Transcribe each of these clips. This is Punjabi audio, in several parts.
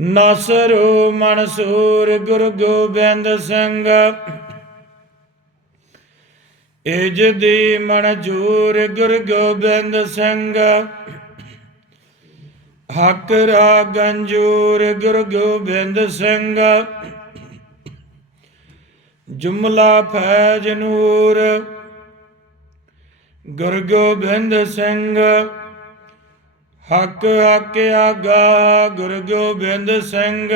ਨਸਰੂ ਮਨਸੂਰ ਗੁਰੂ ਗੋਬਿੰਦ ਸਿੰਘ। ਇਜ ਦੀ ਮਨਜੂਰ ਗੁਰੂ ਗੋਬਿੰਦ ਸਿੰਘ। ਹਕ ਰਾ ਗੰਜੂਰ ਗੁਰੂ ਗੋਬਿੰਦ ਸਿੰਘ। ਜੁਮਲਾ ਫੈਜ ਨੂਰ ਗੁਰੂ ਗੋਬਿੰਦ ਸਿੰਘ। ਹੱਕ ਹੱਕ ਆਗਾ ਗੁਰੂ ਗੋਬਿੰਦ ਸਿੰਘ।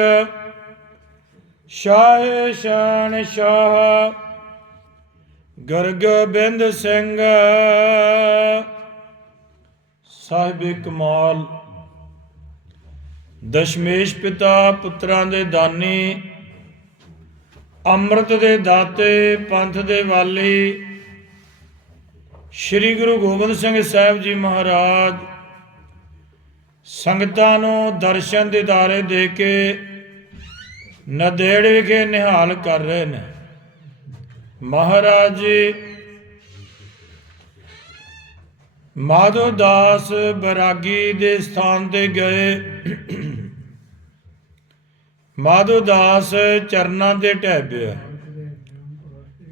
ਸ਼ਾਹ ਸ਼ਾਨ ਸ਼ਾਹ ਗੁਰੂ ਗੋਬਿੰਦ ਸਿੰਘ। ਸਾਹਿਬ ਕਮਾਲ। ਦਸ਼ਮੇਸ਼ ਪਿਤਾ ਪੁੱਤਰਾਂ ਦੇ ਦਾਨੀ, ਅੰਮ੍ਰਿਤ ਦੇ ਦਾਤੇ, ਪੰਥ ਦੇ ਵਾਲੀ। ਸ੍ਰੀ ਗੁਰੂ ਗੋਬਿੰਦ ਸਿੰਘ ਸਾਹਿਬ ਜੀ ਮਹਾਰਾਜ ਸੰਗਤਾਂ ਨੂੰ ਦਰਸ਼ਨ ਦਿਦਾਰੇ ਦੇ ਕੇ ਨਦੇੜ ਵਿਖੇ ਨਿਹਾਲ ਕਰ ਰਹੇ ਨੇ। ਮਹਾਰਾਜ ਜੀ ਮਾਧੋ ਦਾਸ ਬਰਾਗੀ ਦੇ ਸਥਾਨ ਤੇ ਗਏ। ਮਾਧੋ ਦਾਸ ਚਰਨਾਂ ਦੇ ਢਹਿ ਪਿਆ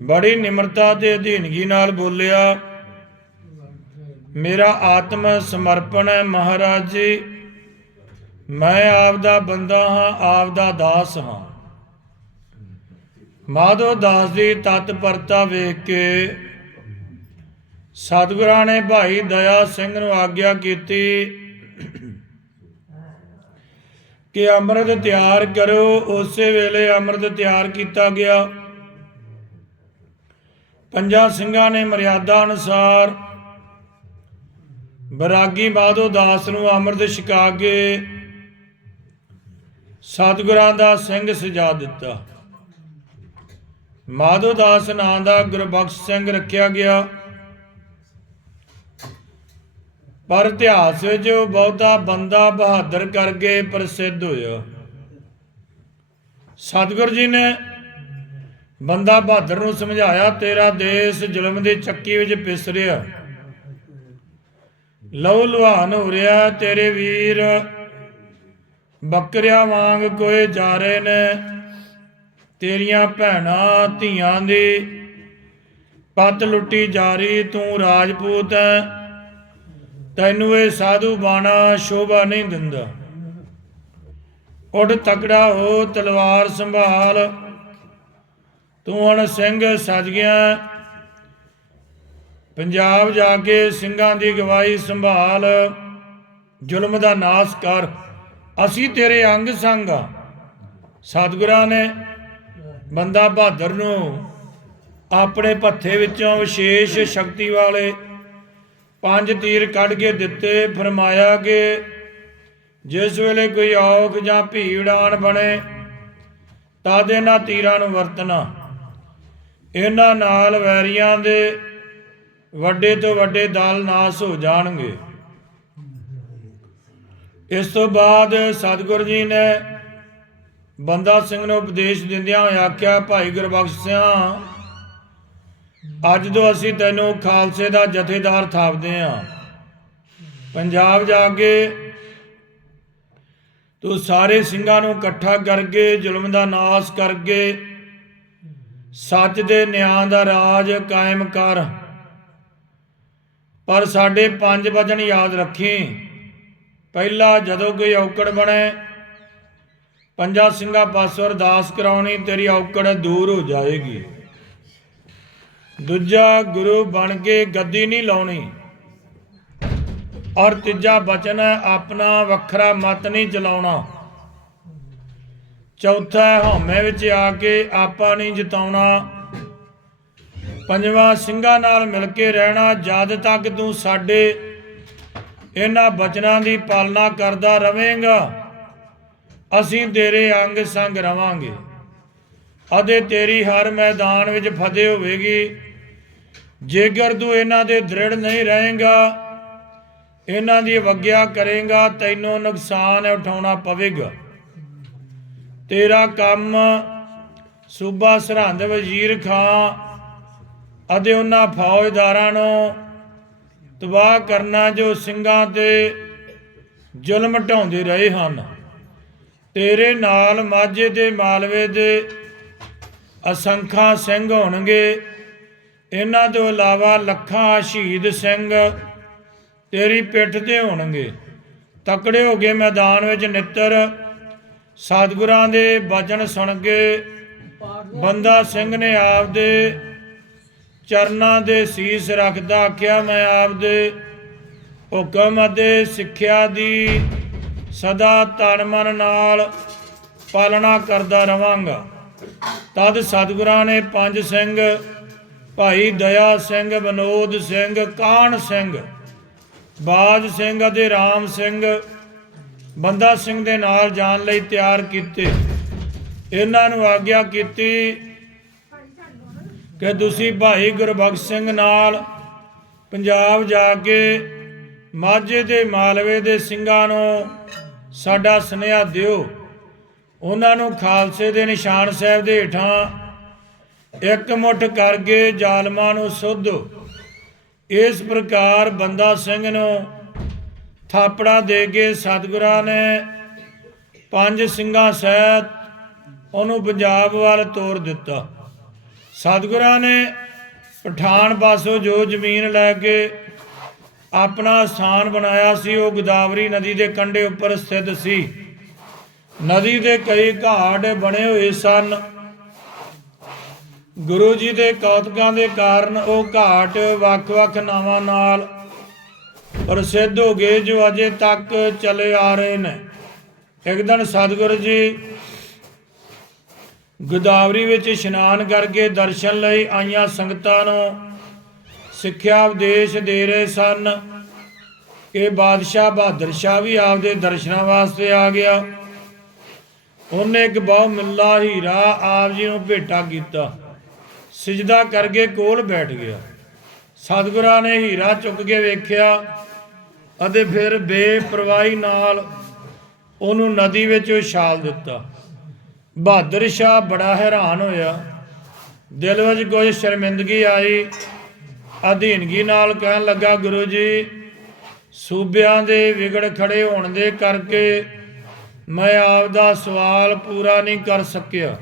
ਬੜੀ ਨਿਮਰਤਾ ਤੇ ਅਧੀਨਗੀ ਨਾਲ ਬੋਲਿਆ, ਮੇਰਾ ਆਤਮ ਸਮਰਪਣ ਹੈ ਮਹਾਰਾਜ। ਜੀ ਮੈਂ ਆਪ ਦਾ ਬੰਦਾ ਹਾਂ ਆਪ ਦਾ ਦਾਸ ਹਾਂ। ਮਾਧੋ ਦਾਸ ਦੀ ਤਤਪਰਤਾ ਵੇਖ ਕੇ ਸਤਿਗੁਰਾਂ ਨੇ ਭਾਈ ਦਇਆ ਸਿੰਘ ਨੂੰ ਆਗਿਆ ਕੀਤੀ ਕਿ ਅੰਮ੍ਰਿਤ ਤਿਆਰ ਕਰੋ। ਉਸੇ ਵੇਲੇ ਅੰਮ੍ਰਿਤ ਤਿਆਰ ਕੀਤਾ ਗਿਆ। ਪੰਜਾਂ ਸਿੰਘਾਂ ਨੇ ਮਰਿਆਦਾ ਅਨੁਸਾਰ ਬਰਾਗੀ ਮਾਧੋ ਦਾਸ ਨੂੰ ਅੰਮ੍ਰਿਤ ਛਕਾ ਕੇ ਸਤਿਗੁਰਾਂ ਦਾ ਸਿੰਘ ਸਜਾ ਦਿੱਤਾ। ਮਾਧੋ ਦਾਸ ਨਾਂ ਦਾ ਗੁਰਬਖਸ਼ ਸਿੰਘ ਰੱਖਿਆ ਗਿਆ। ਪਰ ਇਤਿਹਾਸ ਵਿੱਚ ਬਹੁਤਾ ਬੰਦਾ ਬਹਾਦਰ ਕਰਕੇ ਪ੍ਰਸਿੱਧ ਹੋਇਆ। ਸਤਿਗੁਰ ਜੀ ਨੇ ਬੰਦਾ ਬਹਾਦਰ ਨੂੰ ਸਮਝਾਇਆ, ਤੇਰਾ ਦੇਸ਼ ਜ਼ੁਲਮ ਦੀ ਚੱਕੀ ਵਿੱਚ ਪਿਸ ਰਿਹਾ। ਲਹੂ ਲੁਹਾਨ ਹੋ ਰਿਹਾ, ਤੇਰੇ ਵੀਰ ਬੱਕਰਿਆਂ ਵਾਂਗ ਕੋਏ ਜਾ ਰਹੇ ਨੇ, ਤੇਰੀਆਂ ਭੈਣਾਂ ਧੀਆਂ ਦੀ ਪਤ ਲੁੱਟੀ ਜਾ ਰਹੀ, ਤੂੰ ਰਾਜਪੂਤ ਹੈ ਤੈਨੂੰ ਇਹ ਸਾਧੂ ਬਾਣਾ ਸ਼ੋਭਾ ਨਹੀਂ ਦਿੰਦਾ। ਉੱਡ ਤਕੜਾ ਹੋ, ਤਲਵਾਰ ਸੰਭਾਲ। ਤੂੰ ਹੁਣ ਸਿੰਘ ਸਜ ਗਿਆ ਪੰਜਾਬ ਜਾ ਕੇ ਸਿੰਘਾਂ ਦੀ ਗਵਾਹੀ ਸੰਭਾਲ। ਜ਼ੁਲਮ ਦਾ ਨਾਸ ਕਰ। ਅਸੀਂ ਤੇਰੇ ਅੰਗ ਸੰਗ ਸਤਿਗੁਰਾਂ ਨੇ ਬੰਦਾ ਬਹਾਦਰ ਨੂੰ ਆਪਣੇ ਭੱਥੇ ਵਿੱਚੋਂ ਵਿਸ਼ੇਸ਼ ਸ਼ਕਤੀ ਵਾਲੇ ਪੰਜ ਤੀਰ ਕੱਢ ਕੇ ਦਿੱਤੇ, ਫਰਮਾਇਆ ਕਿ ਜਿਸ ਵੇਲੇ ਕੋਈ ਔਖ ਜਾਂ ਭੀੜ ਆਣ ਬਣੇ, ਤਦ ਇਹਨਾਂ ਤੀਰਾਂ ਨੂੰ ਵਰਤਣਾ। ਇਹਨਾਂ ਨਾਲ ਵੈਰੀਆਂ ਦੇ ਵੱਡੇ ਤੋਂ ਵੱਡੇ ਦਲ ਨਾਸ ਹੋ ਜਾਣਗੇ। ਇਸ ਤੋਂ ਬਾਅਦ ਸਤਿਗੁਰੂ ਜੀ ਨੇ ਬੰਦਾ ਸਿੰਘ ਨੂੰ ਉਪਦੇਸ਼ ਦਿੰਦਿਆਂ ਹੋਇਆ ਆਖਿਆ, ਭਾਈ ਗੁਰਬਖਸ਼ ਸਿੰਘ ਅੱਜ ਤੋਂ ਅਸੀਂ ਤੈਨੂੰ ਖਾਲਸੇ ਦਾ ਜਥੇਦਾਰ ਥਾਪਦੇ ਹਾਂ ਪੰਜਾਬ ਜਾ ਕੇ ਤੂੰ ਸਾਰੇ ਸਿੰਘਾਂ ਨੂੰ ਇਕੱਠਾ ਕਰਕੇ, ਜ਼ੁਲਮ ਦਾ ਨਾਸ ਕਰਕੇ, ਸੱਚ ਦੇ ਨਿਆਂ ਦਾ ਰਾਜ ਕਾਇਮ ਕਰ। ਪਰ ਸਾਡੇ ਪੰਜ ਵਚਨ ਯਾਦ ਰੱਖੀ। ਪਹਿਲਾ ਜਦੋਂ ਕੋਈ ਔਕੜ ਬਣੇ, ਪੰਜਾਂ ਸਿੰਘਾਂ ਪਾਸੋਂ ਅਰਦਾਸ ਕਰਾਉਣੀ, ਤੇਰੀ ਔਕੜ ਦੂਰ ਹੋ ਜਾਏਗੀ। ਦੂਜਾ ਗੁਰੂ ਬਣ ਕੇ ਗੱਦੀ ਨਹੀਂ ਲਾਉਣੀ। ਔਰ ਤੀਜਾ ਬਚਨ ਹੈ, ਆਪਣਾ ਵੱਖਰਾ ਮਤ ਨਹੀਂ ਚਲਾਉਣਾ। ਚੌਥਾ ਹੈ, ਹਉਮੈ ਵਿੱਚ ਆ ਕੇ ਆਪਾ ਨਹੀਂ ਜਿਤਾਉਣਾ। ਪੰਜਵਾਂ, ਸਿੰਘਾਂ ਨਾਲ ਮਿਲ ਕੇ ਰਹਿਣਾ, ਜਦ ਤੱਕ ਤੂੰ ਸਾਡੇ ਇਹਨਾਂ ਬਚਨਾਂ ਦੀ ਪਾਲਣਾ ਕਰਦਾ ਰਵੇਂਗਾ। ਅਸੀਂ ਤੇਰੇ ਅੰਗ ਸੰਗ ਰਵਾਂਗੇ। ਅਤੇ ਤੇਰੀ ਹਰ ਮੈਦਾਨ ਵਿੱਚ ਫਤਿਹ ਹੋਵੇਗੀ। ਜੇਕਰ ਤੂੰ ਇਹਨਾਂ ਦੇ ਦ੍ਰਿੜ ਨਹੀਂ ਰਹੇਗਾ, ਇਹਨਾਂ ਦੀ ਅਵਗਿਆ ਕਰੇਗਾ, ਤੈਨੂੰ ਨੁਕਸਾਨ ਉਠਾਉਣਾ ਪਵੇਗਾ। ਤੇਰਾ ਕੰਮ ਸੂਬਾ ਸਰਹੰਦ ਵਜ਼ੀਰ ਖਾਂ ਅਤੇ ਉਹਨਾਂ ਫੌਜਦਾਰਾਂ ਨੂੰ ਤਬਾਹ ਕਰਨਾ ਜੋ ਸਿੰਘਾਂ ਤੇ ਜ਼ੁਲਮ ਢਾਉਂਦੇ ਰਹੇ ਹਨ। ਤੇਰੇ ਨਾਲ ਮਾਝੇ ਦੇ ਮਾਲਵੇ ਦੇ ਅਸੰਖਾਂ ਸਿੰਘ ਹੋਣਗੇ। ਇਹਨਾਂ ਤੋਂ ਇਲਾਵਾ ਲੱਖਾਂ ਸ਼ਹੀਦ ਸਿੰਘ ਤੇਰੀ ਪਿੱਠ ਤੇ ਹੋਣਗੇ। ਤਕੜੇ ਹੋ ਗਏ ਮੈਦਾਨ ਵਿੱਚ ਨਿੱਤਰ ਸਤਿਗੁਰਾਂ ਦੇ ਬਚਨ ਸੁਣ ਕੇ ਬੰਦਾ ਸਿੰਘ ਨੇ ਆਪਦੇ ਚਰਨਾਂ ਦੇ ਸੀਸ ਰੱਖਦਾ, ਆਖਿਆ, ਮੈਂ ਆਪਦੇ ਹੁਕਮ ਅਤੇ ਸਿੱਖਿਆ ਦੀ ਸਦਾ ਤਨ ਮਨ ਨਾਲ ਪਾਲਣਾ ਕਰਦਾ ਰਵਾਂਗਾ। ਤਦ ਸਤਿਗੁਰਾਂ ਨੇ ਪੰਜ ਸਿੰਘ, ਭਾਈ ਦਇਆ ਸਿੰਘ, ਵਿਨੋਦ ਸਿੰਘ, ਕਾਹਨ ਸਿੰਘ, ਬਾਜ ਸਿੰਘ ਅਤੇ ਰਾਮ ਸਿੰਘ, ਬੰਦਾ ਸਿੰਘ ਦੇ ਨਾਲ ਜਾਣ ਲਈ ਤਿਆਰ ਕੀਤੇ। ਇਹਨਾਂ ਨੂੰ ਆਗਿਆ ਕੀਤੀ ਕਿ ਤੁਸੀਂ ਭਾਈ ਗੁਰਬਖਸ਼ ਸਿੰਘ ਨਾਲ ਪੰਜਾਬ ਜਾ ਕੇ ਮਾਝੇ ਦੇ ਮਾਲਵੇ ਦੇ ਸਿੰਘਾਂ ਨੂੰ ਸਾਡਾ ਸੁਨੇਹਾ ਦਿਓ। ਉਹਨਾਂ ਨੂੰ ਖਾਲਸੇ ਦੇ ਨਿਸ਼ਾਨ ਸਾਹਿਬ ਦੇ ਹੇਠਾਂ ਇੱਕ ਮੁੱਠ ਕਰਕੇ ਜ਼ਾਲਮਾਂ ਨੂੰ ਸੁੱਧੋ। ਇਸ ਪ੍ਰਕਾਰ ਬੰਦਾ ਸਿੰਘ ਨੂੰ ਥਾਪੜਾ ਦੇ ਕੇ ਸਤਿਗੁਰਾਂ ਨੇ ਪੰਜ ਸਿੰਘਾਂ ਸਹਿਤ ਉਹਨੂੰ ਪੰਜਾਬ ਵੱਲ ਤੋਰ ਦਿੱਤਾ। ਸਤਿਗੁਰਾਂ ਨੇ ਪਠਾਨ ਪਾਸੋਂ ਜੋ ਜ਼ਮੀਨ ਲੈ ਕੇ ਆਪਣਾ ਸਥਾਨ ਬਣਾਇਆ ਸੀ, ਉਹ ਗੋਦਾਵਰੀ ਨਦੀ ਦੇ ਕੰਢੇ ਉੱਪਰ ਸਥਿਤ ਸੀ। ਨਦੀ ਦੇ ਕਈ ਘਾਟ ਬਣੇ ਹੋਏ ਸਨ। ਗੁਰੂ ਜੀ ਦੇ ਕੌਤਕਾਂ ਦੇ ਕਾਰਨ ਉਹ ਘਾਟ ਵੱਖ-ਵੱਖ ਨਾਵਾਂ ਨਾਲ ਪ੍ਰਸਿੱਧ ਹੋ ਗਏ, ਜੋ ਅਜੇ ਤੱਕ ਚਲੇ ਆ ਰਹੇ ਨੇ। ਇੱਕ ਦਿਨ ਸਤਿਗੁਰੂ ਜੀ ਗੋਦਾਵਰੀ ਵਿੱਚ ਇਸ਼ਨਾਨ ਕਰਕੇ ਦਰਸ਼ਨ ਲਈ ਆਈਆਂ ਸੰਗਤਾਂ ਨੂੰ ਸਿੱਖਿਆ ਉਪਦੇਸ਼ ਦੇ ਰਹੇ ਸਨ। ਕਿ ਬਾਦਸ਼ਾਹ ਬਹਾਦਰ ਸ਼ਾਹ ਵੀ ਆਪਦੇ ਦਰਸ਼ਨਾਂ ਵਾਸਤੇ ਆ ਗਿਆ। ਉਹਨੇ ਇੱਕ ਬਹੁ ਮਿੱਲਾ ਹੀਰਾ ਆਪ ਜੀ ਨੂੰ ਭੇਟਾ ਕੀਤਾ। ਸਜਦਾ ਕਰਕੇ ਕੋਲ ਬੈਠ ਗਿਆ। ਸਤਿਗੁਰਾਂ ਨੇ ਹੀਰਾ ਚੁੱਕ ਕੇ ਵੇਖਿਆ ਅਤੇ ਫਿਰ ਬੇਪਰਵਾਹੀ ਨਾਲ ਉਹਨੂੰ ਨਦੀ ਵਿੱਚ ਉਛਾਲ ਦਿੱਤਾ। ਬਹਾਦਰ ਸ਼ਾਹ ਬੜਾ ਹੈਰਾਨ ਹੋਇਆ। ਦਿਲ ਵਿੱਚ ਕੋਈ ਸ਼ਰਮਿੰਦਗੀ ਆਈ। ਅਧੀਨਗੀ ਨਾਲ ਕਹਿਣ ਲੱਗਾ, ਗੁਰੂ ਜੀ, ਸੂਬਿਆਂ ਦੇ ਵਿਗੜ ਖੜੇ ਹੋਣ ਦੇ ਕਰਕੇ ਮੈਂ ਆਪ ਦਾ ਸਵਾਲ ਪੂਰਾ ਨਹੀਂ ਕਰ ਸਕਿਆ।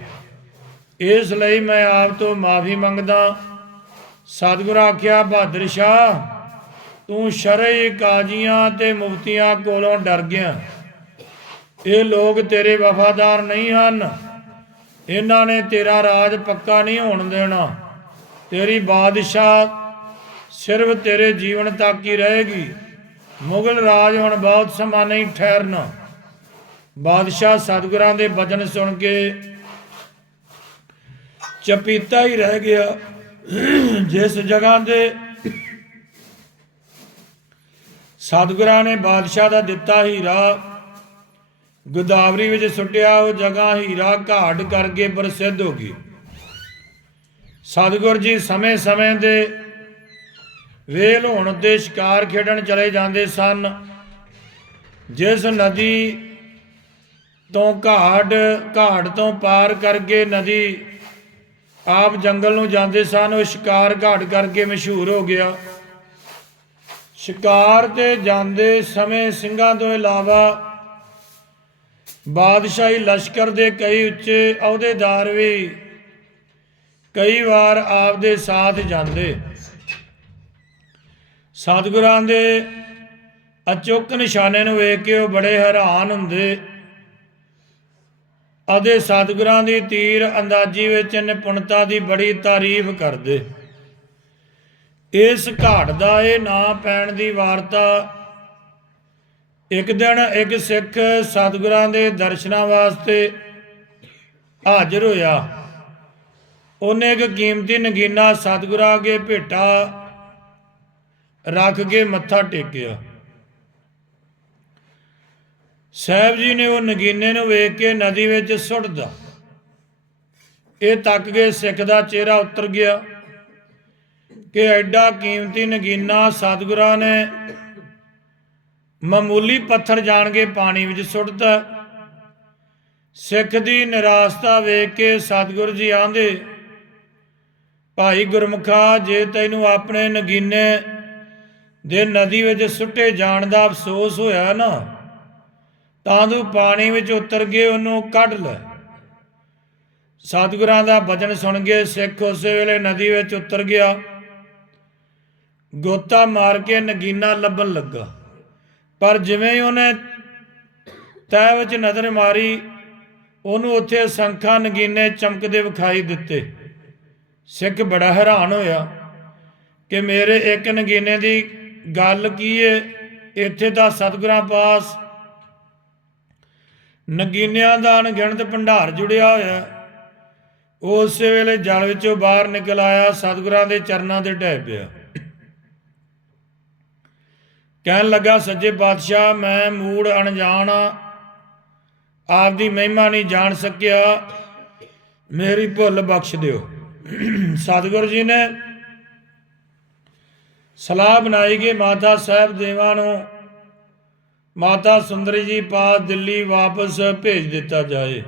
ਇਸ ਲਈ ਮੈਂ ਆਪ ਤੋਂ ਮਾਫੀ ਮੰਗਦਾ ਸਤਿਗੁਰ ਆਖਿਆ, ਬਹਾਦਰ ਸ਼ਾਹ, ਤੂੰ ਸ਼ਰਈ ਕਾਜ਼ੀਆਂ ਤੇ ਮੁਫਤੀਆਂ ਕੋਲੋਂ ਡਰ ਗਿਆ। ਇਹ ਲੋਕ ਤੇਰੇ ਵਫਾਦਾਰ ਨਹੀਂ ਹਨ। ਇਹਨਾਂ ਨੇ ਤੇਰਾ ਰਾਜ ਪੱਕਾ ਨਹੀਂ ਹੋਣ ਦੇਣਾ। ਤੇਰੀ ਬਾਦਸ਼ਾਹ ਸਿਰਫ ਤੇਰੇ ਜੀਵਨ ਤੱਕ ਹੀ ਰਹੇਗੀ। ਮੁਗਲ ਰਾਜ ਹੁਣ ਬਹੁਤ ਸਮਾਂ ਨਹੀਂ ਠਹਿਰਨਾ। ਬਾਦਸ਼ਾਹ ਸਤਿਗੁਰਾਂ ਦੇ ਬਚਨ ਸੁਣ ਕੇ ਚਪੀਤਾ ਹੀ ਰਹਿ ਗਿਆ। ਜਿਸ ਜਗ੍ਹਾ ਤੇ ਸਤਿਗੁਰਾਂ ਨੇ ਬਾਦਸ਼ਾਹ ਦਾ ਦਿੱਤਾ ਹੀਰਾ ਗੋਦਾਵਰੀ ਵਿੱਚ ਸੁੱਟਿਆ ਉਹ ਜਗ੍ਹਾ ਹੀਰਾ ਘਾਟ ਕਰਕੇ ਪ੍ਰਸਿੱਧ ਹੋ ਗਈ। ਸਤਿਗੁਰ ਜੀ ਸਮੇਂ-ਸਮੇਂ ਦੇ ਵੇਲ ਹੋਣ ਤੇ ਸ਼ਿਕਾਰ ਖੇਡਣ ਚਲੇ ਜਾਂਦੇ ਸਨ। ਜਿਸ ਨਦੀ ਤੋਂ ਘਾਟ ਘਾਟ ਤੋਂ ਪਾਰ ਕਰਕੇ ਨਦੀ ਆਪ ਜੰਗਲ ਨੂੰ ਜਾਂਦੇ ਸਨ, ਉਹ ਸ਼ਿਕਾਰ ਘਾਟ ਕਰਕੇ ਮਸ਼ਹੂਰ ਹੋ ਗਿਆ। ਸ਼ਿਕਾਰ ਤੇ ਜਾਂਦੇ ਸਮੇਂ ਸਿੰਘਾਂ ਤੋਂ ਇਲਾਵਾ ਬਾਦਸ਼ਾਹੀ ਲਸ਼ਕਰ ਦੇ ਕਈ ਉੱਚੇ ਅਹੁਦੇਦਾਰ ਵੀ ਕਈ ਵਾਰ ਆਪ ਦੇ ਸਾਥ ਜਾਂਦੇ। ਸਤਿਗੁਰਾਂ ਦੇ ਅਚੁੱਕ ਨਿਸ਼ਾਨੇ ਨੂੰ ਵੇਖ ਕੇ ਉਹ ਬੜੇ ਹੈਰਾਨ ਹੁੰਦੇ। ਅਤੇ ਸਤਿਗੁਰਾਂ ਦੀ ਤੀਰ ਅੰਦਾਜ਼ੀ ਵਿੱਚ ਨਿਪੁੰਨਤਾ ਦੀ ਬੜੀ ਤਾਰੀਫ ਕਰਦੇ। ਇਸ ਘਾਟ ਦਾ ਇਹ ਨਾਂ ਪੈਣ ਦੀ ਵਾਰਤਾ ਇੱਕ ਦਿਨ ਇੱਕ ਸਿੱਖ ਸਤਿਗੁਰਾਂ ਦੇ ਦਰਸ਼ਨਾਂ ਵਾਸਤੇ ਹਾਜ਼ਰ ਹੋਇਆ। ਉਹਨੇ ਇੱਕ ਕੀਮਤੀ ਨਗੀਨਾ ਸਤਿਗੁਰਾਂ ਅੱਗੇ ਭੇਟਾ, ਰੱਖ ਕੇ ਮੱਥਾ ਟੇਕਿਆ। ਸਾਹਿਬ ਜੀ ਨੇ ਉਹ ਨਗੀਨੇ ਨੂੰ ਵੇਖ ਕੇ ਨਦੀ ਵਿੱਚ ਸੁੱਟਦਾ। ਇਹ ਤੱਕ ਕੇ ਸਿੱਖ ਦਾ ਚਿਹਰਾ ਉਤਰ ਗਿਆ ਕਿ ਐਡਾ ਕੀਮਤੀ ਨਗੀਨਾ ਸਤਿਗੁਰਾਂ ਨੇ ਮਾਮੂਲੀ ਪੱਥਰ ਜਾਣਗੇ ਪਾਣੀ ਵਿੱਚ ਸੁੱਟਦਾ ਸਿੱਖ ਦੀ ਨਿਰਾਸਤਾ ਵੇਖ ਕੇ ਸਤਿਗੁਰੂ ਜੀ ਆਂਦੇ ਭਾਈ ਗੁਰਮੁਖਾ, ਜੇ ਤੈਨੂੰ ਆਪਣੇ ਨਗੀਨੇ ਦੇ ਨਦੀ ਵਿੱਚ ਸੁੱਟੇ ਜਾਣ ਦਾ ਅਫਸੋਸ ਹੋਇਆ ਨਾ, ਤਾਂ ਤੂੰ ਪਾਣੀ ਵਿੱਚ ਉਤਰ ਕੇ ਉਹਨੂੰ ਕੱਢ ਲੈ। ਸਤਿਗੁਰਾਂ ਦਾ ਬਚਨ ਸੁਣ ਕੇ ਸਿੱਖ ਉਸੇ ਵੇਲੇ ਨਦੀ ਵਿੱਚ ਉਤਰ ਗਿਆ। ਗੋਤਾ ਮਾਰ ਕੇ ਨਗੀਨਾ ਲੱਭਣ ਲੱਗਾ। ਪਰ ਜਿਵੇਂ ਹੀ ਉਹਨੇ ਤੈ ਵਿੱਚ ਨਜ਼ਰ ਮਾਰੀ, ਉਹਨੂੰ ਉੱਥੇ ਸੰਖਾਂ ਨਗੀਨੇ ਚਮਕਦੇ ਵਿਖਾਈ ਦਿੱਤੇ। ਸਿੱਖ ਬੜਾ ਹੈਰਾਨ ਹੋਇਆ ਕਿ ਮੇਰੇ ਇੱਕ ਨਗੀਨੇ ਦੀ ਗੱਲ ਕੀ ਏ? ਇੱਥੇ ਤਾਂ ਸਤਿਗੁਰਾਂ ਪਾਸ ਨਗੀਨਿਆਂ ਦਾ ਅਣਗਿਣਤ ਭੰਡਾਰ ਜੁੜਿਆ ਹੋਇਆ ਉਸ ਵੇਲੇ ਜਲ ਵਿੱਚੋਂ ਬਾਹਰ ਨਿਕਲ ਆਇਆ, ਸਤਿਗੁਰਾਂ ਦੇ ਚਰਨਾਂ ਤੇ ਢਹਿ ਪਿਆ। ਕਹਿਣ ਲੱਗਾ, ਸੱਜੇ ਪਾਤਸ਼ਾਹ, ਮੈਂ ਮੂੜ ਅਣਜਾਣ ਆ। ਆਪ ਦੀ ਮਹਿਮਾ ਨਹੀਂ ਜਾਣ ਸਕਿਆ। ਮੇਰੀ ਭੁੱਲ ਬਖਸ਼ ਦਿਓ। ਸਤਿਗੁਰੂ ਜੀ ਨੇ ਸਲਾਹ ਬਣਾਈ ਕਿ ਮਾਤਾ ਸਾਹਿਬ ਦੇਵਾਂ ਨੂੰ ਮਾਤਾ ਸੁੰਦਰੀ ਜੀ ਪਾਸ ਦਿੱਲੀ ਵਾਪਸ ਭੇਜ ਦਿੱਤਾ ਜਾਏ।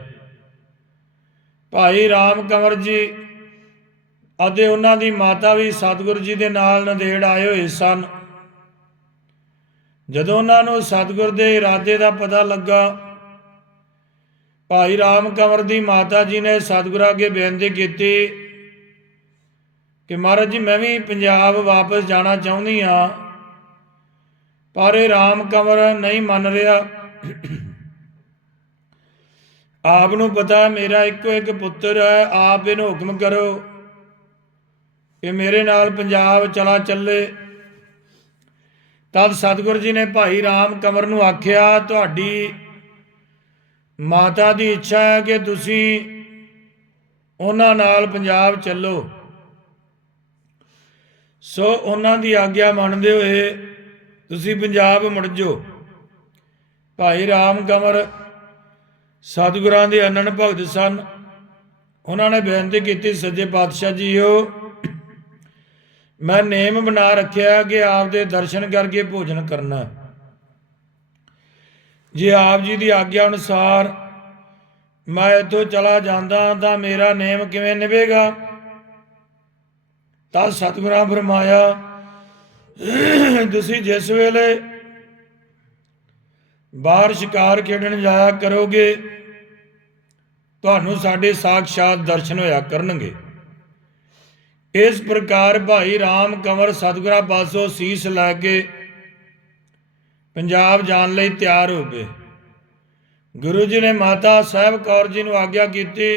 ਭਾਈ ਰਾਮ ਕੰਵਰ ਜੀ ਅਤੇ ਉਹਨਾਂ ਦੀ ਮਾਤਾ ਵੀ ਸਤਿਗੁਰੂ ਜੀ ਦੇ ਨਾਲ ਨੰਦੇੜ ਆਏ ਹੋਏ ਸਨ। ਜਦੋਂ ਉਹਨਾਂ ਨੂੰ ਸਤਿਗੁਰ ਦੇ ਇਰਾਦੇ ਦਾ ਪਤਾ ਲੱਗਾ, ਭਾਈ ਰਾਮ ਕੰਵਰ ਦੀ ਮਾਤਾ ਜੀ ਨੇ ਸਤਿਗੁਰਾਂ ਅੱਗੇ ਬੇਨਤੀ ਕੀਤੀ ਕਿ ਮਹਾਰਾਜ ਜੀ, ਮੈਂ ਵੀ ਪੰਜਾਬ ਵਾਪਸ ਜਾਣਾ ਚਾਹੁੰਦੀ ਆ ਪਰ ਇਹ ਰਾਮ ਕੰਵਰ ਨਹੀਂ ਮੰਨ ਰਿਹਾ। ਆਪ ਨੂੰ ਪਤਾ ਮੇਰਾ ਇੱਕੋ ਇੱਕ ਪੁੱਤਰ ਹੈ, ਆਪ ਇਹਨੂੰ ਹੁਕਮ ਕਰੋ ਕਿ ਮੇਰੇ ਨਾਲ ਪੰਜਾਬ ਚਲਾ ਚੱਲੇ। ਤਦ ਸਤਿਗੁਰ ਜੀ ਨੇ ਭਾਈ ਰਾਮ ਕੰਵਰ ਨੂੰ ਆਖਿਆ, ਤੁਹਾਡੀ ਮਾਤਾ ਦੀ ਇੱਛਾ ਹੈ ਕਿ ਤੁਸੀਂ ਉਹਨਾਂ ਨਾਲ ਪੰਜਾਬ ਚੱਲੋ। ਸੋ ਉਹਨਾਂ ਦੀ ਆਗਿਆ ਮੰਨਦੇ ਹੋਏ ਤੁਸੀਂ ਪੰਜਾਬ ਮੁੜ ਜਾਓ। ਭਾਈ ਰਾਮ ਕੰਵਰ ਸਤਿਗੁਰਾਂ ਦੇ ਅਨਨ ਭਗਤ ਸਨ। ਉਹਨਾਂ ਨੇ ਬੇਨਤੀ ਕੀਤੀ, ਸੱਜੇ ਪਾਤਸ਼ਾਹ ਜੀਓ ਮੈਂ ਨੇਮ ਬਣਾ ਰੱਖਿਆ ਕਿ ਆਪ ਦੇ ਦਰਸ਼ਨ ਕਰਕੇ ਭੋਜਨ ਕਰਨਾ। ਜੇ ਆਪ ਜੀ ਦੀ ਆਗਿਆ ਅਨੁਸਾਰ ਮੈਂ ਇੱਥੋਂ ਚਲਾ ਜਾਂਦਾ ਤਾਂ ਮੇਰਾ ਨੇਮ ਕਿਵੇਂ ਨਿਭੇਗਾ? ਤਾਂ ਸਤਿਗੁਰਾਂ ਫਰਮਾਇਆ, ਤੁਸੀਂ ਜਿਸ ਵੇਲੇ ਬਾਹਰ ਸ਼ਿਕਾਰ ਖੇਡਣ ਜਾਇਆ ਕਰੋਗੇ, ਤੁਹਾਨੂੰ ਸਾਡੇ ਸਾਖਸ਼ਾਤ ਦਰਸ਼ਨ ਹੋਇਆ ਕਰਨਗੇ। ਇਸ ਪ੍ਰਕਾਰ ਭਾਈ ਰਾਮ ਕੰਵਰ ਸਤਿਗੁਰਾਂ ਪਾਸੋਂ ਸੀਸ ਲੈ ਕੇ ਪੰਜਾਬ ਜਾਣ ਲਈ ਤਿਆਰ ਹੋ ਗਏ। ਗੁਰੂ ਜੀ ਨੇ ਮਾਤਾ ਸਾਹਿਬ ਕੌਰ ਜੀ ਨੂੰ ਆਗਿਆ ਕੀਤੀ,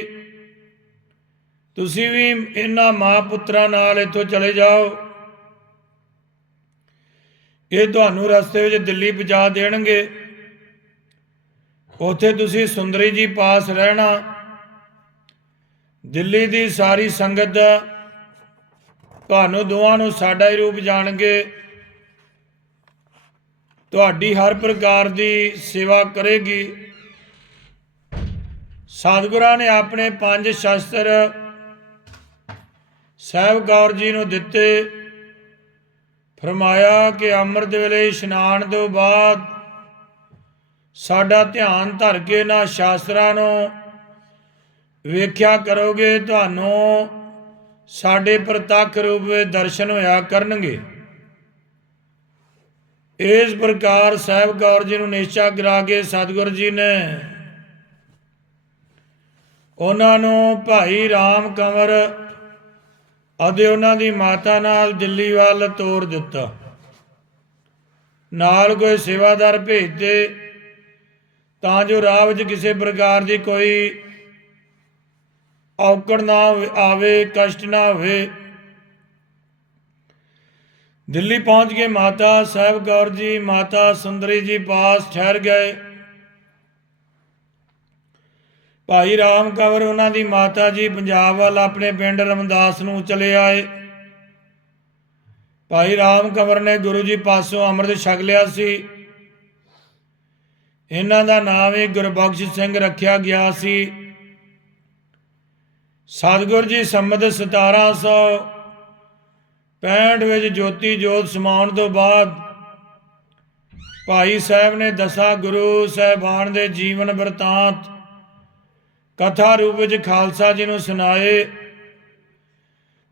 ਤੁਸੀਂ ਵੀ ਇਹਨਾਂ ਮਾਂ ਪੁੱਤਰਾਂ ਨਾਲ ਇੱਥੋਂ ਚਲੇ ਜਾਓ। ਇਹ ਤੁਹਾਨੂੰ ਰਸਤੇ ਵਿੱਚ ਦਿੱਲੀ ਪਹੁੰਚਾ ਦੇਣਗੇ। ਉੱਥੇ ਤੁਸੀਂ ਸੁੰਦਰੀ ਜੀ ਪਾਸ ਰਹਿਣਾ। ਦਿੱਲੀ ਦੀ ਸਾਰੀ ਸੰਗਤ ਤੁਹਾਨੂੰ ਦੋਵਾਂ ਨੂੰ ਸਾਡਾ ਹੀ ਰੂਪ ਜਾਣਗੇ। ਤੁਹਾਡੀ ਹਰ ਪ੍ਰਕਾਰ ਦੀ ਸੇਵਾ ਕਰੇਗੀ। ਸਤਿਗੁਰਾਂ ਨੇ ਆਪਣੇ ਪੰਜ ਸ਼ਸਤਰ ਸਾਹਿਬ ਗੌਰ ਜੀ ਨੂੰ ਦਿੱਤੇ। ਫਰਮਾਇਆ ਕਿ ਅੰਮ੍ਰਿਤ ਵੇਲੇ ਇਸ਼ਨਾਨ ਤੋਂ ਬਾਅਦ ਸਾਡਾ ਧਿਆਨ ਧਰ ਕੇ ਨਾ ਸ਼ਾਸਤਰਾਂ ਨੂੰ ਵੇਖਿਆ ਕਰੋਗੇ, ਤੁਹਾਨੂੰ ਸਾਡੇ ਪ੍ਰਤੱਖ ਰੂਪ ਵਿੱਚ ਦਰਸ਼ਨ ਹੋਇਆ ਕਰਨਗੇ। ਇਸ ਪ੍ਰਕਾਰ ਸਾਹਿਬ ਗੌਰ ਜੀ ਨੂੰ ਨਿਸ਼ਚਾ ਕਰਾ ਕੇ ਸਤਿਗੁਰ ਜੀ ਨੇ ਉਹਨਾਂ ਨੂੰ ਭਾਈ ਰਾਮ ਕੰਵਰ ਅਤੇ ਉਹਨਾਂ ਦੀ ਮਾਤਾ ਨਾਲ ਦਿੱਲੀ ਵੱਲ ਤੋਰ ਦਿੱਤਾ। ਨਾਲ ਕੋਈ ਸੇਵਾਦਾਰ ਭੇਜਦੇ ਤਾਂ ਜੋ ਰਾਹ ਵਿੱਚ ਕਿਸੇ ਪ੍ਰਕਾਰ ਦੀ ਕੋਈ ਔਕੜ ਨਾ ਆਵੇ, ਕਸ਼ਟ ਨਾ ਹੋਵੇ। ਦਿੱਲੀ ਪਹੁੰਚ ਕੇ ਮਾਤਾ ਸਾਹਿਬ ਗੌਰ ਜੀ, ਮਾਤਾ ਸੁੰਦਰੀ ਜੀ ਪਾਸ ਠਹਿਰ ਗਏ। ਭਾਈ ਰਾਮ ਕਵਰ, ਉਹਨਾਂ ਦੀ ਮਾਤਾ ਜੀ ਪੰਜਾਬ ਵੱਲ ਆਪਣੇ ਪਿੰਡ ਰਮਦਾਸ ਨੂੰ ਚਲੇ ਆਏ। ਭਾਈ ਰਾਮ ਕਵਰ ਨੇ ਗੁਰੂ ਜੀ ਪਾਸੋਂ ਅੰਮ੍ਰਿਤ ਛਕ ਲਿਆ ਸੀ। ਇਹਨਾਂ ਦਾ ਨਾਮ ਹੀ ਗੁਰਬਖਸ਼ ਸਿੰਘ ਰੱਖਿਆ ਗਿਆ ਸੀ। ਸਤਿਗੁਰ ਜੀ ਸੰਮਤ 1765 ਵਿੱਚ ਜੋਤੀ ਜੋਤ ਸਮਾਉਣ ਤੋਂ ਬਾਅਦ ਭਾਈ ਸਾਹਿਬ ਨੇ ਦਸਾਂ ਗੁਰੂ ਸਾਹਿਬਾਨ ਦੇ ਜੀਵਨ ਵਰਤਾਂਤ ਕਥਾ ਰੂਪ ਵਿੱਚ ਖਾਲਸਾ ਜੀ ਨੂੰ ਸੁਣਾਏ।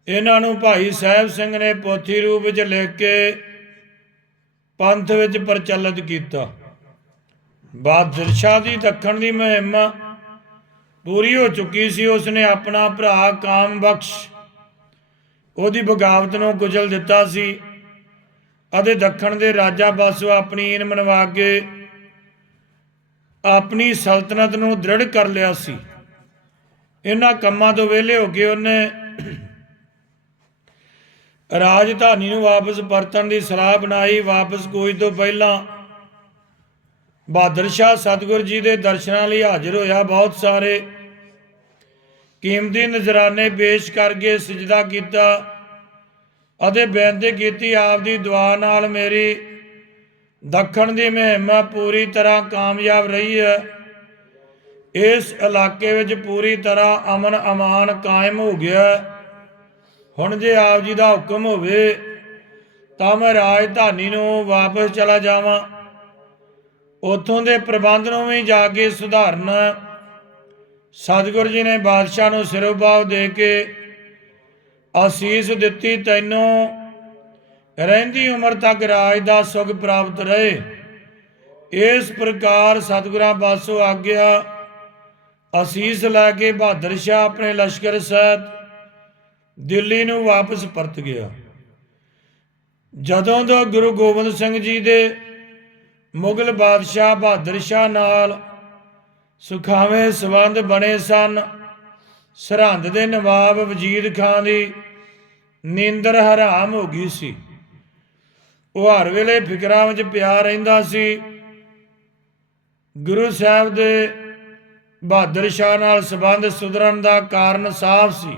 ਇਹਨਾਂ ਨੂੰ ਭਾਈ ਸਾਹਿਬ ਸਿੰਘ ਨੇ ਪੋਥੀ ਰੂਪ ਵਿੱਚ ਲਿਖ ਕੇ ਪੰਥ ਵਿੱਚ ਪ੍ਰਚਲਿਤ ਕੀਤਾ। ਬਹਾਦਰ ਦੀ ਦੱਖਣ ਦੀ ਮੁਹਿੰਮ ਪੂਰੀ ਹੋ ਚੁੱਕੀ ਸੀ, ਉਸਨੇ ਆਪਣਾ ਭਰਾ ਕਾਮ ਬਖਸ਼ ਉਹਦੀ ਬਗਾਵਤ ਨੂੰ ਕੁਚਲ ਦਿੱਤਾ ਸੀ ਅਤੇ ਦੱਖਣ ਦੇ ਰਾਜਾ ਪਾਸੋਂ ਆਪਣੀ ਈਨ ਮਨਵਾ ਕੇ ਆਪਣੀ ਸਲਤਨਤ ਨੂੰ ਦ੍ਰਿੜ ਕਰ ਲਿਆ ਸੀ। ਇਹਨਾਂ ਕੰਮਾਂ ਤੋਂ ਵਿਹਲੇ ਹੋ ਕੇ ਉਹਨੇ ਰਾਜਧਾਨੀ ਨੂੰ ਵਾਪਸ ਪਰਤਣ ਦੀ ਸਲਾਹ ਬਣਾਈ। ਵਾਪਸ ਕੋਈ ਤੋਂ ਪਹਿਲਾਂ ਬਹਾਦਰ ਸ਼ਾਹ ਸਤਿਗੁਰ ਜੀ ਦੇ ਦਰਸ਼ਨਾਂ ਲਈ ਹਾਜ਼ਰ ਹੋਇਆ ਬਹੁਤ ਸਾਰੇ। ਕੀਮਤੀ ਨਜ਼ਰਾਨੇ ਪੇਸ਼ ਕਰਕੇ ਸਜਦਾ ਕੀਤਾ ਅਤੇ ਬੇਨਤੀ ਕੀਤੀ, ਆਪ ਦੀ ਦੁਆ ਨਾਲ ਮੇਰੀ ਦੱਖਣ ਦੀ ਮੁਹਿੰਮ ਪੂਰੀ ਤਰ੍ਹਾਂ ਕਾਮਯਾਬ ਰਹੀ ਹੈ। ਇਸ ਇਲਾਕੇ ਵਿੱਚ ਪੂਰੀ ਤਰ੍ਹਾਂ ਅਮਨ ਅਮਾਨ ਕਾਇਮ ਹੋ ਗਿਆ। ਹੁਣ ਜੇ ਆਪ ਜੀ ਦਾ ਹੁਕਮ ਹੋਵੇ, ਤਾਂ ਮੈਂ ਰਾਜਧਾਨੀ ਨੂੰ ਵਾਪਸ ਚਲਾ ਜਾਵਾਂ। ਉਥੋਂ ਦੇ ਪ੍ਰਬੰਧ ਨੂੰ ਵੀ ਜਾ ਕੇ ਸੁਧਾਰਨਾ। ਸਤਿਗੁਰੂ ਜੀ ਨੇ ਬਾਦਸ਼ਾਹ ਨੂੰ ਸਿਰੋਪਾਵ ਦੇ ਕੇ ਅਸੀਸ ਦਿੱਤੀ, ਤੈਨੂੰ ਰਹਿੰਦੀ ਉਮਰ ਤੱਕ ਰਾਜ ਦਾ ਸੁਖ ਪ੍ਰਾਪਤ ਰਹੇ। ਇਸ ਪ੍ਰਕਾਰ ਸਤਿਗੁਰਾਂ ਪਾਸੋਂ ਆਗਿਆ, ਅਸੀਸ ਲੈ ਕੇ ਬਹਾਦਰ ਸ਼ਾਹ ਆਪਣੇ ਲਸ਼ਕਰ ਸਹਿਤ ਦਿੱਲੀ ਨੂੰ ਵਾਪਸ ਪਰਤ ਗਿਆ। ਜਦੋਂ ਤੋਂ ਗੁਰੂ ਗੋਬਿੰਦ ਸਿੰਘ ਜੀ ਦੇ ਮੁਗਲ ਬਾਦਸ਼ਾਹ ਬਹਾਦਰ ਸ਼ਾਹ ਨਾਲ ਸੁਖਾਵੇਂ ਸਬੰਧ ਬਣੇ ਸਨ। ਸਰਹੰਦ ਦੇ ਨਵਾਬ ਵਜੀਦ ਖਾਨ ਦੀ ਨੀਂਦਰ ਹਰਾਮ ਹੋ ਗਈ ਸੀ। ਉਹ ਹਰ ਵੇਲੇ ਫਿਕਰਾਂ ਵਿੱਚ ਪਿਆ ਰਹਿੰਦਾ ਸੀ। ਗੁਰੂ ਸਾਹਿਬ ਦੇ ਬਹਾਦਰ ਸ਼ਾਹ ਨਾਲ ਸਬੰਧ ਸੁਧਰਨ ਦਾ ਕਾਰਨ ਸਾਫ਼ ਸੀ।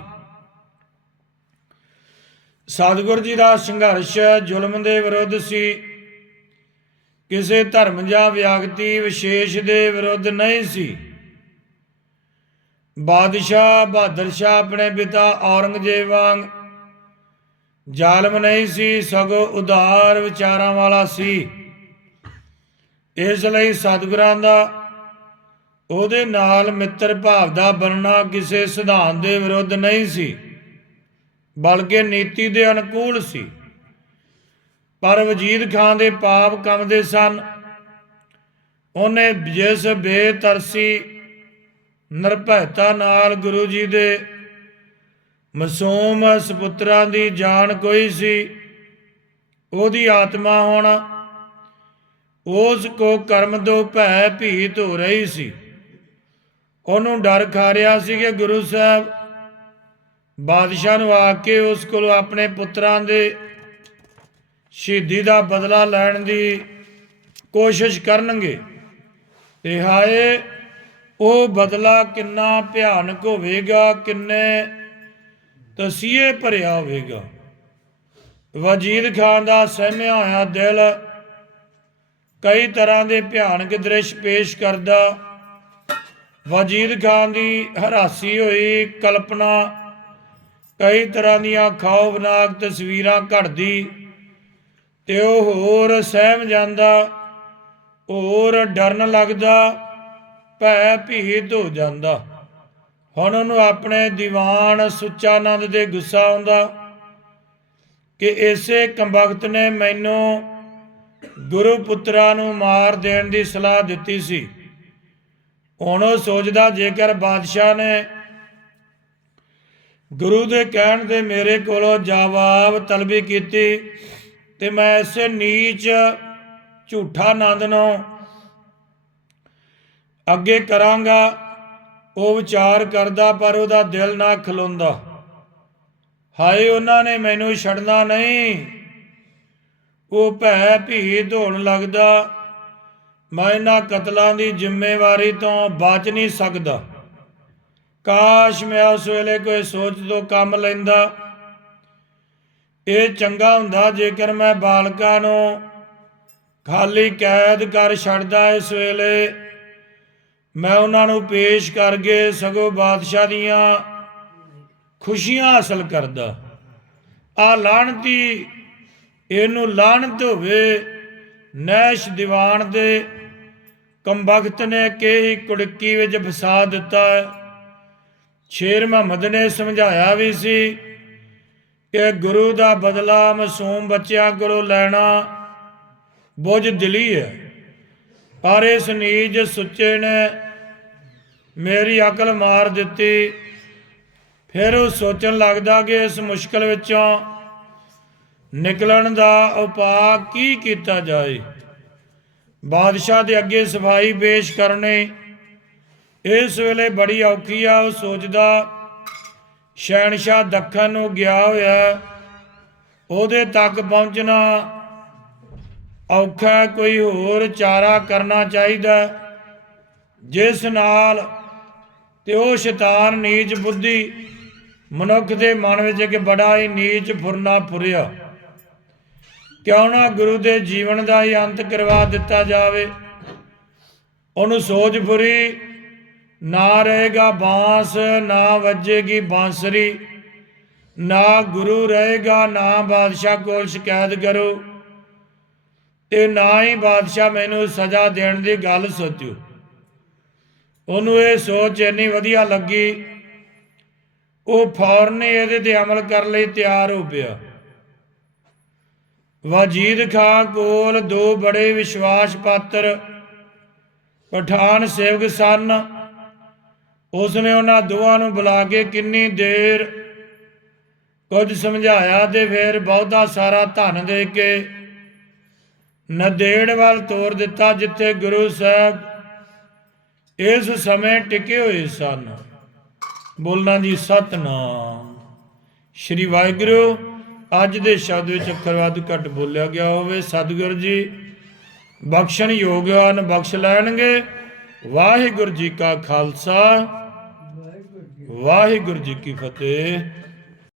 ਸਤਿਗੁਰ ਜੀ ਦਾ ਸੰਘਰਸ਼ ਜ਼ੁਲਮ ਦੇ ਵਿਰੁੱਧ ਸੀ। ਕਿਸੇ ਧਰਮ ਜਾਂ ਵਿਅਕਤੀ ਵਿਸ਼ੇਸ਼ ਦੇ ਵਿਰੁੱਧ ਨਹੀਂ ਸੀ। ਬਾਦਸ਼ਾਹ ਬਹਾਦਰ ਸ਼ਾਹ ਆਪਣੇ ਪਿਤਾ ਔਰੰਗਜ਼ੇਬ ਵਾਂਗ ਜ਼ਾਲਮ ਨਹੀਂ ਸੀ, ਸਗੋਂ ਉਦਾਰ ਵਿਚਾਰਾਂ ਵਾਲਾ ਸੀ। ਇਸ ਲਈ ਸਤਿਗੁਰਾਂ ਦਾ ਉਹਦੇ ਨਾਲ ਮਿੱਤਰ ਭਾਵ ਦਾ ਬਣਨਾ ਕਿਸੇ ਸਿਧਾਂਤ ਦੇ ਵਿਰੁੱਧ ਨਹੀਂ ਸੀ, ਬਲਕਿ ਨੀਤੀ ਦੇ ਅਨੁਕੂਲ ਸੀ। ਪਰ ਵਜੀਦ ਖਾਨ ਦੇ ਪਾਪ ਕੰਮਦੇ ਸਨ। ਉਹਨੇ ਜਿਸ ਬੇਤਰਸੀ ਨਿਰਭੈਤਾ ਨਾਲ ਗੁਰੂ ਜੀ ਦੇ ਮਾਸੂਮ ਸੁਪੁੱਤਰਾਂ ਦੀ ਜਾਨ ਕੋਈ ਸੀ, ਉਹਦੀ ਆਤਮਾ ਹੁਣ ਉਸ ਕੋ ਕਰਮ ਤੋਂ ਭੈ ਭੀਤ ਹੋ ਰਹੀ ਸੀ। ਉਹਨੂੰ ਡਰ ਖਾ ਰਿਹਾ ਸੀ ਕਿ ਗੁਰੂ ਸਾਹਿਬ ਬਾਦਸ਼ਾਹ ਨੂੰ ਆ ਕੇ ਉਸ ਕੋਲ ਆਪਣੇ ਪੁੱਤਰਾਂ ਦੇ ਸ਼ਹੀਦੀ ਦਾ ਬਦਲਾ ਲੈਣ ਦੀ ਕੋਸ਼ਿਸ਼ ਕਰਨਗੇ। ਤੇ ਹਾਏ, ਉਹ ਬਦਲਾ ਕਿੰਨਾ ਭਿਆਨਕ ਹੋਵੇਗਾ, ਕਿੰਨੇ ਤਸੀਹੇ ਭਰਿਆ ਹੋਵੇਗਾ। ਵਜੀਦ ਖਾਨ ਦਾ ਸਹਿਮਿਆ ਹੋਇਆ ਦਿਲ ਕਈ ਤਰ੍ਹਾਂ ਦੇ ਭਿਆਨਕ ਦ੍ਰਿਸ਼ ਪੇਸ਼ ਕਰਦਾ। ਵਜੀਦ ਖਾਨ ਦੀ ਹਰਾਸੀ ਹੋਈ ਕਲਪਨਾ ਕਈ ਤਰ੍ਹਾਂ ਦੀਆਂ ਖੌਫਨਾਕ ਤਸਵੀਰਾਂ ਘੜਦੀ। ਤੇ ਉਹ ਹੋਰ ਸਹਿਮ ਜਾਂਦਾ, ਹੋਰ ਡਰਨ ਲੱਗਦਾ, ਭੈ ਭੀਤ ਹੋ ਜਾਂਦਾ। ਹੁਣ ਉਹਨੂੰ ਆਪਣੇ ਦੀਵਾਨ ਸੁੱਚਾਨੰਦ ਦੇ ਗੁੱਸਾ ਆਉਂਦਾ ਕਿ ਇਸੇ ਕੰਬਖਤ ਨੇ ਮੈਨੂੰ ਗੁਰੂ ਪੁੱਤਰਾਂ ਨੂੰ ਮਾਰ ਦੇਣ ਦੀ ਸਲਾਹ ਦਿੱਤੀ ਸੀ। ਹੁਣ ਉਹ ਸੋਚਦਾ, ਜੇਕਰ ਬਾਦਸ਼ਾਹ ਨੇ ਗੁਰੂ ਦੇ ਕਹਿਣ ਤੇ ਮੇਰੇ ਕੋਲੋਂ ਜਵਾਬ ਤਲਬੀ ਕੀਤੀ ਤੇ ਮੈਂ ਇਸੇ ਨੀਚ ਝੂਠਾ ਆਨੰਦ ਨੂੰ ਅੱਗੇ ਕਰਾਂਗਾ, ਉਹ ਵਿਚਾਰ ਕਰਦਾ ਪਰ ਉਹਦਾ ਦਿਲ ਨਾ ਖਲੋਂਦਾ। ਹਾਏ, ਉਹਨਾਂ ਨੇ ਮੈਨੂੰ ਛੱਡਣਾ ਨਹੀਂ। ਉਹ ਭੈ ਭੀ ਧੋਣ ਲੱਗਦਾ। ਮੈਂ ਇਹਨਾਂ ਕਤਲਾਂ ਦੀ ਜ਼ਿੰਮੇਵਾਰੀ ਤੋਂ ਬਚ ਨਹੀਂ ਸਕਦਾ। ਕਾਸ਼ ਮੈਂ ਉਸ ਵੇਲੇ ਕੋਈ ਸੋਚ ਤੋਂ ਕੰਮ ਲੈਂਦਾ। ਇਹ ਚੰਗਾ ਹੁੰਦਾ ਜੇਕਰ ਮੈਂ ਬਾਲਕਾਂ ਨੂੰ ਖਾਲੀ ਕੈਦ ਕਰ ਛੱਡਦਾ ਇਸ ਵੇਲੇ। ਮੈਂ ਉਹਨਾਂ ਨੂੰ ਪੇਸ਼ ਕਰਕੇ ਸਗੋਂ ਬਾਦਸ਼ਾਹ ਦੀਆਂ ਖੁਸ਼ੀਆਂ ਹਾਸਲ ਕਰਦਾ। ਆ ਲਾਣਤੀ ਇਹਨੂੰ ਲਾਣਤ ਹੋਵੇ ਨੈਸ਼ ਦੀਵਾਨ ਦੇ ਕੰਬਖਤ ਨੇ ਕਿਹੀ ਕੁੜਕੀ ਵਿੱਚ ਫਸਾ ਦਿੱਤਾ। ਸ਼ੇਰ ਮੁਹੰਮਦ ਨੇ ਸਮਝਾਇਆ ਵੀ ਸੀ ਕਿ ਗੁਰੂ ਦਾ ਬਦਲਾ ਮਾਸੂਮ ਬੱਚਿਆਂ ਕੋਲੋਂ ਲੈਣਾ ਬੋਝ ਦਿਲੀ ਹੈ। ਪਰ ਇਸ ਨੀਜ ਸੁੱਚੇ ਨੇ ਮੇਰੀ ਅਕਲ ਮਾਰ ਦਿੱਤੀ। ਫਿਰ ਉਹ ਸੋਚਣ ਲੱਗਦਾ ਕਿ ਇਸ ਮੁਸ਼ਕਲ ਵਿੱਚੋਂ ਨਿਕਲਣ ਦਾ ਉਪਾਅ ਕੀ ਕੀਤਾ ਜਾਏ। ਬਾਦਸ਼ਾਹ ਦੇ ਅੱਗੇ ਸਫ਼ਾਈ ਪੇਸ਼ ਕਰਨੀ ਇਸ ਵੇਲੇ ਬੜੀ ਔਖੀ ਆ। ਉਹ ਸੋਚਦਾ ਸ਼ਹਿਨशाह ਦੱਖਣ ਨੂੰ ਗਿਆ ਹੋਇਆ ਉਹਦੇ ਤੱਕ ਪਹੁੰਚਣਾ ਔਖਾ ਕੋਈ ਹੋਰ ਚਾਰਾ ਕਰਨਾ ਚਾਹੀਦਾ ਜਿਸ ਨਾਲ ਤੇ ਉਹ ਸ਼ੈਤਾਨ ਨੀਚ ਬੁੱਧੀ ਮਨੁੱਖ ਦੇ ਮਨ ਵਿੱਚ ਇੱਕ ਬੜਾ ਹੀ ਨੀਚ ਫੁਰਨਾ ਫੁਰਿਆ ਕਿਉਂ ਨਾ ਗੁਰੂ ਦੇ ਜੀਵਨ ਦਾ ਹੀ ਅੰਤ ਕਰਵਾ ਦਿੱਤਾ ਜਾਵੇ। ਉਹਨੂੰ ਸੋਚ ਫੁਰੀ ਨਾ ਰਹੇਗਾ ਬਾਂਸ, ਨਾ ਵੱਜੇਗੀ ਬਾਂਸਰੀ। ਨਾ ਗੁਰੂ ਰਹੇਗਾ, ਨਾ ਬਾਦਸ਼ਾਹ ਕੋਲ ਸ਼ਿਕਾਇਤ ਕਰੋ। ਤੇ ਨਾ ਹੀ ਬਾਦਸ਼ਾਹ ਮੈਨੂੰ ਸਜ਼ਾ ਦੇਣ ਦੀ ਗੱਲ ਸੋਚੂ ਉਹਨੂੰ ਇਹ ਸੋਚ ਇੰਨੀ ਵਧੀਆ ਲੱਗੀ। ਉਹ ਫੌਰਨ ਹੀ ਇਹਦੇ ਤੇ ਅਮਲ ਕਰਨ ਲਈ ਤਿਆਰ ਹੋ ਪਿਆ। ਵਜੀਦ ਖਾਂ ਕੋਲ ਦੋ ਬੜੇ ਵਿਸ਼ਵਾਸ ਪਾਤਰ, ਪਠਾਨ ਸੇਵਕ ਸਨ। ਉਸਨੇ ਉਹਨਾਂ ਦੋਵਾਂ ਨੂੰ ਬੁਲਾ ਕੇ ਕਿੰਨੀ ਦੇਰ ਕੁਝ ਸਮਝਾਇਆ ਤੇ ਫਿਰ ਬਹੁਤਾ ਸਾਰਾ ਧਨ ਦੇ ਕੇ ਨਦੇੜ ਵੱਲ ਤੋਰ ਦਿੱਤਾ, ਜਿੱਥੇ ਗੁਰੂ ਸਾਹਿਬ ਇਸ ਸਮੇਂ ਟਿਕੇ ਹੋਏ ਸਨ। ਬੋਲਣਾ ਜੀ, ਸਤਨਾਮ। ਸ਼੍ਰੀ ਵਾਹਿਗੁਰੂ, ਅੱਜ ਦੇ ਸ਼ਬਦ ਵਿੱਚ ਅੱਖਰ ਵੱਧ ਘੱਟ ਬੋਲਿਆ ਗਿਆ ਹੋਵੇ। ਸਤਿਗੁਰੂ ਜੀ, ਬਖਸ਼ਣ ਯੋਗ ਹਨ, ਬਖਸ਼ ਲੈਣਗੇ। ਵਾਹਿਗੁਰੂ ਜੀ ਕਾ ਖਾਲਸਾ। ਵਾਹਿਗੁਰੂ ਜੀ ਕੀ ਫਤਿਹ।